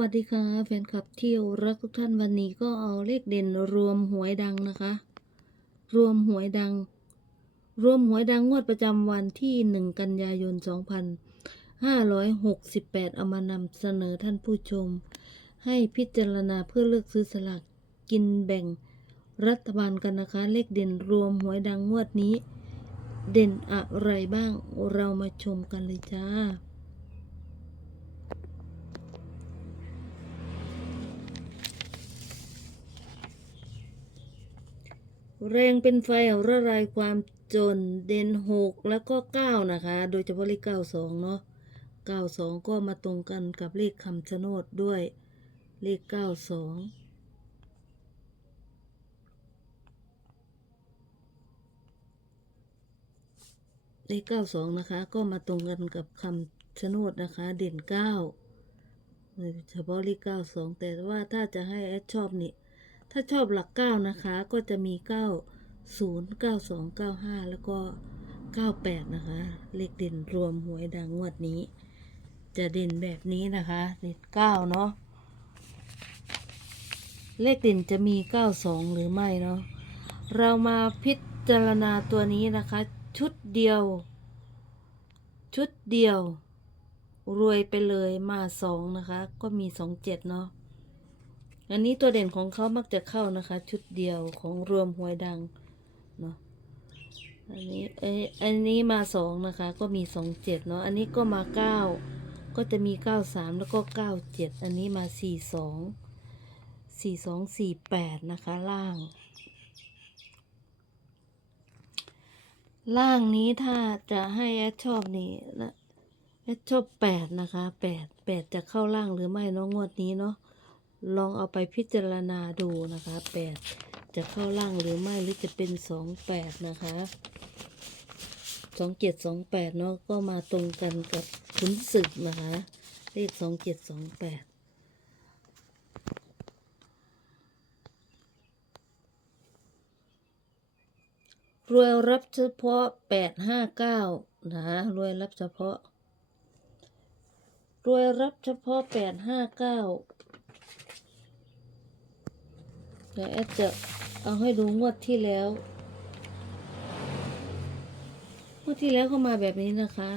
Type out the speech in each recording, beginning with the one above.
วัสดีค่ะแฟนคลับเที่ยวรักทุกท่านวันนี้ก็เอาเลขเด่นรวมหวยดังนะคะ รวมหวยดัง รวมหวยดังงวดประจำวันที่หนึ่งกันยายนสองพันห้าร้อยหกสิบแปดเอามานำเสนอท่านผู้ชม ให้พิจารณาเพื่อเลือกซื้อสลากกินแบ่งรัฐบาลกันนะคะ เลขเด่นรวมหวยดังงวดนี้ เด่นอะไรบ้างเรามาชมกันเลยจ้า แรงเป็นไฟระลายความจนเด่นหกแล้วก็เก้านะคะ โดยเฉพาะเลขเก้าสองเนาะเก้าสองก็มาตรงกันกับเลขคำชะโนดด้วยเลขเก้าสองเลขเก้าสองนะคะ ก็มาตรงกันกับคำชะโนดนะคะ เด่นเก้าโดยเฉพาะเลขเก้าสองแต่ว่าถ้าจะให้แอดชอบนี่ ถ้าชอบหลักเก้านะคะ ก็จะมีเก้าศูนย์เก้าสองเก้าห้าแล้วก็เก้าแปดนะคะ เลขเด่นรวมหวยดังงวดนี้ จะเด่นแบบนี้นะคะ เด่นเก้าเนาะเลขเด่นจะมีเก้าสองหรือไม่เนาะเรามาพิจารณาตัวนี้นะคะ ชุดเดียว ชุดเดียว รวยไปเลยมาสองนะคะ ก็มีสองเจ็ดเนาะ อันนี้ตัวเด่นของเขามักจะเข้านะคะ ชุดเดียวของรวมหวยดังเนาะอันนี้เอ้อันนี้มาสองนะคะ ก็มีสองเจ็ดเนาะอันนี้ก็มาเก้าก็จะมีเก้าสามแล้วก็เก้าเจ็ดอันนี้มาสี่สองสี่สองสี่แปดนะคะล่าง ล่างนี้ถ้าจะให้แอดชอบนี่แอดชอบแปดนะคะแปดแปดจะเข้าล่างหรือไม่เนาะงวดนี้เนาะ ลองเอาไปพิจารณาดูนะคะแปดจะเข้าล่างหรือไม่หรือจะเป็นสองแปดนะคะสองเจ็ดสองแปดเนาะก็มาตรงกันกับขุนศึกนะคะเลขสองเจ็ดสองแปดรวยรับเฉพาะแปดห้าเก้านะคะรวยรับเฉพาะ รวยรับเฉพาะแปดห้าเก้า เดี๋ยวแอดจะเอาให้ดูงวดที่แล้วงวดที่แล้วก็มาแบบนี้นะคะ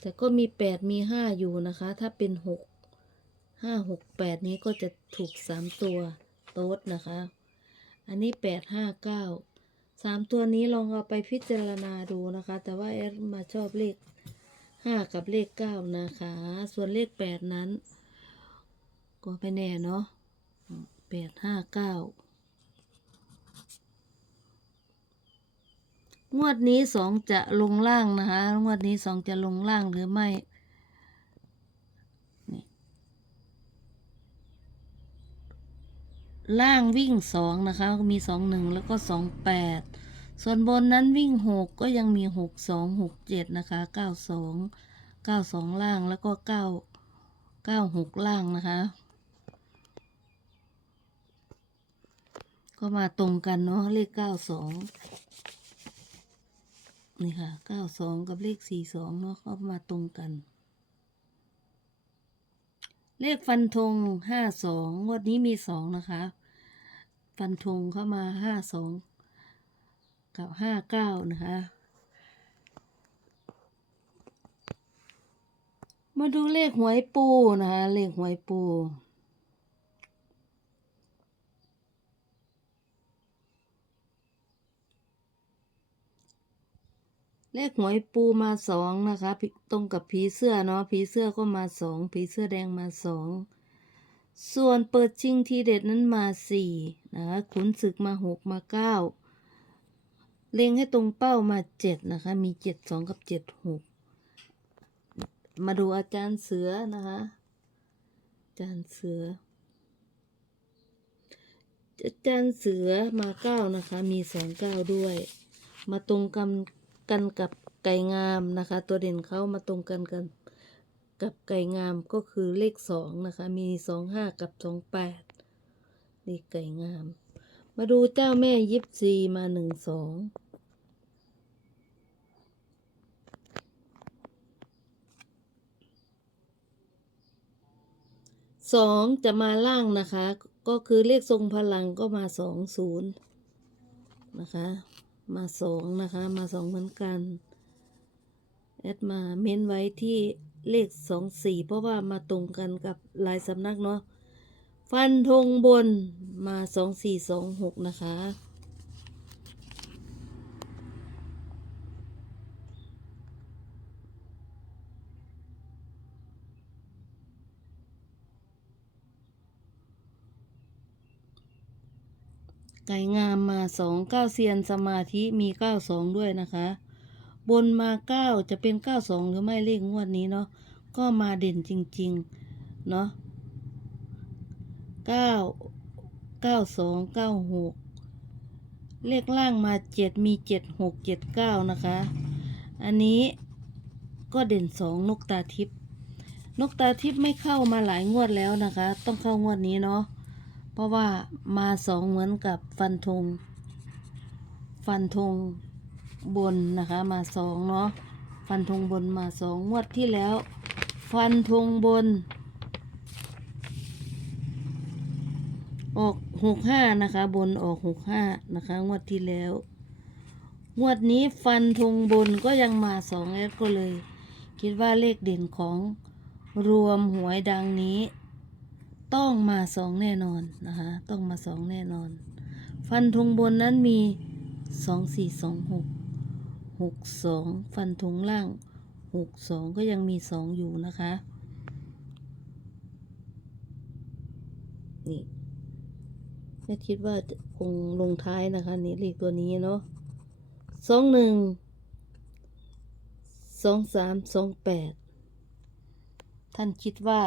แต่ก็มีแปดมีห้าอยู่นะคะ ถ้าเป็นหกห้าหกแปดนี้ก็จะถูกสามตัวโต๊ดนะคะ อันนี้แปดห้าเก้าสามตัวนี้ลองเอาไปพิจารณาดูนะคะ แต่ว่าแอดมาชอบเลขห้ากับเลขเก้านะคะ ส่วนเลขแปดนั้น ก็ไม่แน่เนาะ ดห้าเก้างวดนี้สองจะลงล่างนะคะ งวดนี้สองจะลงล่างหรือไม่ล่างวิ่งสองนะคะ มีสองหนึ่งแล้วก็สองแปดส่วนบนนั้นวิ่งหกก็ยังมีหกสองหกเจ็ดนะคะเก้าสองเก้าสองล่างแล้วก็เก้าเก้าหกล่างนะคะ ก็มาตรงกันเนาะเลขเก้าสองนี่ค่ะเก้าสองกับเลขสี่สองเนาะก็มาตรงกัน เลขฟันธงห้าสองงวดนี้มีสองนะคะ ฟันธงเข้ามาห้าสองกับห้าเก้านะคะมาดูเลขหวยปูนะคะเลขหวยปู เลขหวยปูมาสองนะคะ ตรงกับผีเสื้อเนาะผีเสื้อก็มาสองผีเสื้อแดงมาสองส่วนเปิดชิงทีเด็ดนั้นมาสี่นะคะขุนศึกมาหกมาเก้าเล็งให้ตรงเป้ามาเจ็ดนะคะ มีเจ็ดสองกับเจ็ดหกมาดูอาจารย์เสือนะคะ อาจารย์เสือ อาจารย์เสือมาเก้านะคะ มีสองเก้าด้วย มาตรงกัน กันกับไก่งามนะคะ ตัวเด่นเขามาตรงกันกันกับไก่งามก็คือเลขสองนะคะ มีสองห้ากับสองแปดเลขไก่งาม มาดูเจ้าแม่ยิปซีมาหนึ่งสองสองจะมาล่างนะคะ ก็คือเลขทรงพลังก็มาสองศูนย์นะคะ มาสองนะคะ มาสองเหมือนกัน แอดมาเม้นไว้ที่เลขสองสี่เพราะว่ามาตรงกันกับลายสำนักเนาะ ฟันธงบนมาสองสี่สองหกนะคะ ไก่งามมาสองเก้าเซียนสมาธิมีเก้าสองด้วยนะคะ บนมาเก้าจะเป็นเก้าสองหรือไม่เลขงวดนี้เนาะก็มาเด่นจริงๆ เนาะเก้าเก้าสองเก้าหกเลขล่างมาเจ็ดมีเจ็ดหกเจ็ดเก้านะคะ อันนี้ก็เด่นสองนกตาทิพย์นกตาทิพย์ไม่เข้ามาหลายงวดแล้วนะคะ ต้องเข้างวดนี้เนาะ เพราะว่ามาสองเหมือนกับฟันธงฟันธงบนนะคะมาสองเนาะฟันธงบนมาสองงวดที่แล้ว ฟันธงบน ออกหกห้านะคะ บนออกหกห้านะคะ งวดที่แล้ว งวดนี้ฟันธงบนก็ยังมาสองแอดก็เลย คิดว่าเลขเด่นของรวมหวยดังนี้ ต้องมาสองแน่นอนนะคะ ต้องมาสองแน่นอน ฟันธงบนนั้นมีสองสี่สองหกหกสองฟันธงล่างหกสองก็ยังมีสองอยู่นะคะ นี่แม่คิดว่าคงลงท้ายนะคะ นี่เลขตัวนี้เนาะสองหนึ่งสองสามสองแปดท่านคิดว่า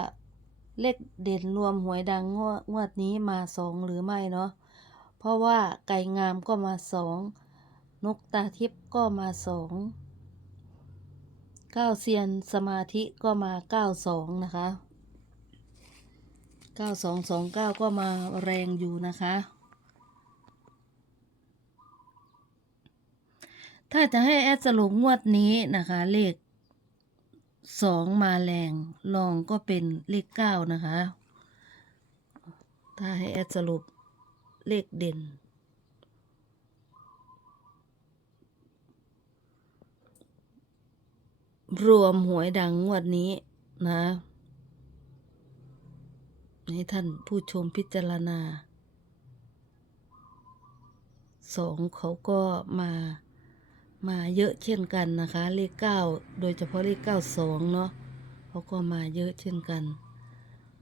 เลขเด่นรวมหวยดังงวดงวดนี้มาสองหรือไม่เนาะ เพราะว่าไก่งามก็มาสอง นกตาทิพย์ก็มาสองเก้าเซียนสมาธิก็มาเก้าสองนะคะเก้าสองสองเก้าก็มาแรงอยู่นะคะ ถ้าจะให้แอดสรุปงวดนี้นะคะเลข สองมาแรงลองก็เป็นเลขเก้านะคะ ถ้าให้แอดสรุปเลขเด่น รวมหวยดังงวดนี้นะ ให้ท่านผู้ชมพิจารณาสองเขาก็มา มาเยอะเช่นกันนะคะ เลขเก้าโดยเฉพาะเลขเก้าสองเนาะเขาก็มาเยอะเช่นกัน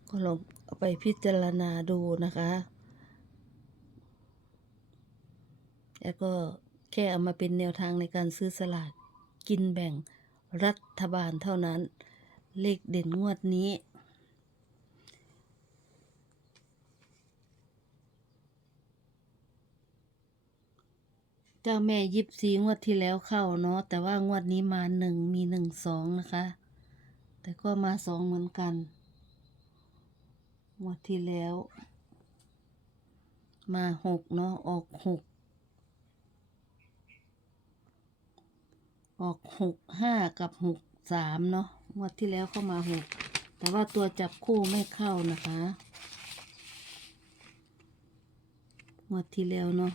ก็ลองเอาไปพิจารณาดูนะคะแล้วก็แค่เอามาเป็นแนวทางในการซื้อสลากกินแบ่งรัฐบาลเท่านั้น เลขเด่นงวดนี้ เจ้าแม่ยิบซีงวดที่แล้วเข้าเนาะแต่ว่างวดนี้มาหนึ่งมีหนึ่งสองนะคะ แต่ก็มาสองเหมือนกัน งวดที่แล้ว มาหกเนาะออกหกออกหกห้ากับหกสามเนาะงวดที่แล้วเข้ามาหกแต่ว่าตัวจับคู่ไม่เข้านะคะงวดที่แล้วเนาะ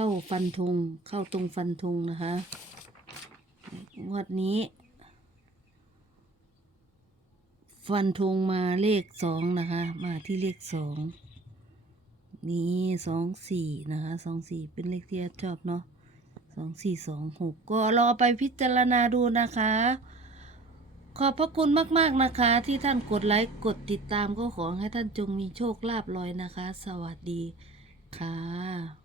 เข้าฟันธงเข้าตรงฟันธงนะคะงวดนี้ ฟันธงมาเลขสองนะคะ มาที่เลขสองนี่สองสี่นะคะสองสี่เป็นเลขที่ชอบเนาะสองสี่สองหกก็รอไปพิจารณาดูนะคะ ขอบพระคุณมากๆนะคะ ที่ท่านกดไลค์กดติดตามก็ขอให้ท่านจงมีโชคลาภลอยนะคะ สวัสดีค่ะ